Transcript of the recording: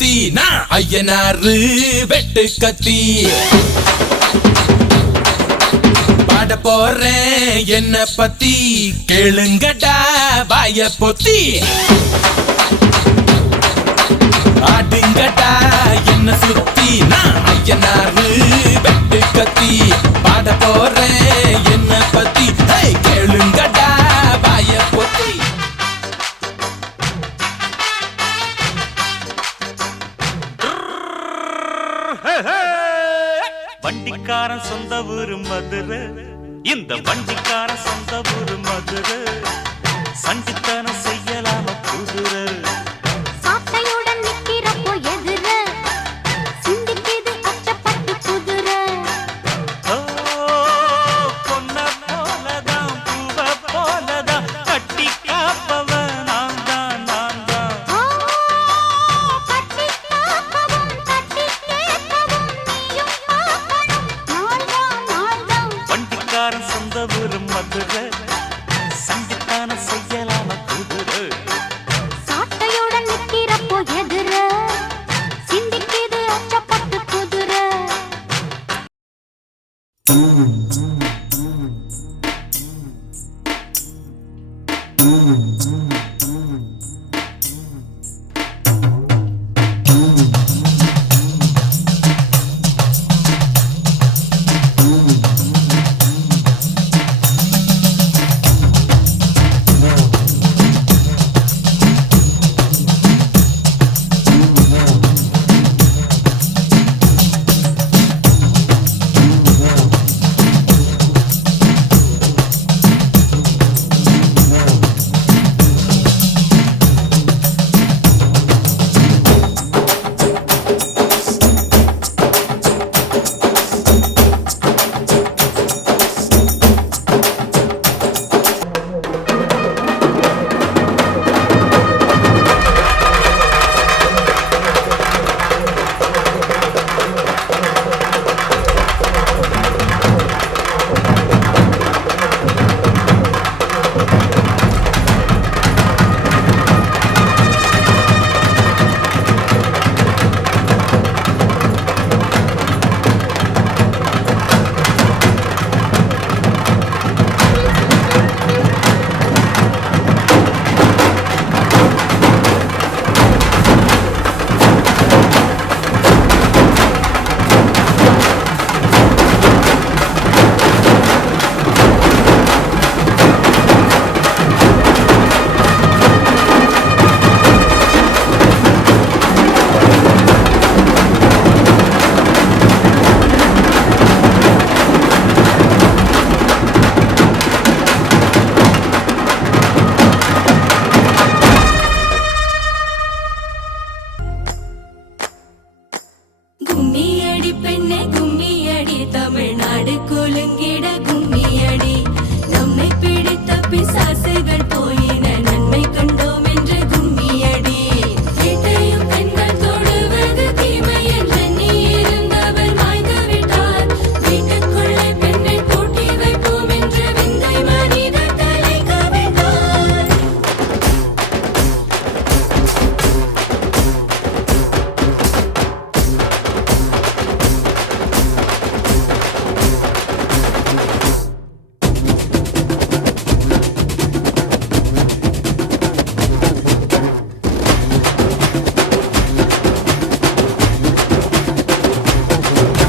சுத்தி நான் ஐயனாரு வெட்டு கத்தி பாட போறேன் என்ன பத்தி கேளுங்கடா வாய பொத்தி ஆடுங்கடா என்ன சுத்தி நான் ஐயனாரு வெட்டு கத்தி பாட போறேன் என்ன பத்தி கேளுங்கடா வாய பொத்தி வண்டிக்காரன் சொந்த ஊரு மதுரை இந்த வண்டிக்காரன் சொந்த ஊரு மதுரை சண்டித்தனம் செய்யலாம குதிரை சாட்டையுடன் நிக்கிறப்போ எதிர சிந்திக்கிது அச்சப்பட்டு குதிரை பொன்ன போலதான் பூவ போலதான் கட்டி காப்பவன் நான் தான் கட்டி காப்பவும் கட்டி கேட்கவும் நீயும் பார்க்கணும் நாள்தான் வண்டிக்காரன் சொந்த ஊரு மதுரை சண்டித்தனம் செய்யலாம குதிரை சாட்டையுடன் நிக்கிறப்போ எதிர சிந்திக்கிது அச்சப்பட்டு குதிரை கும்மியடி பெண்ணே கும்மியடி தமிழ்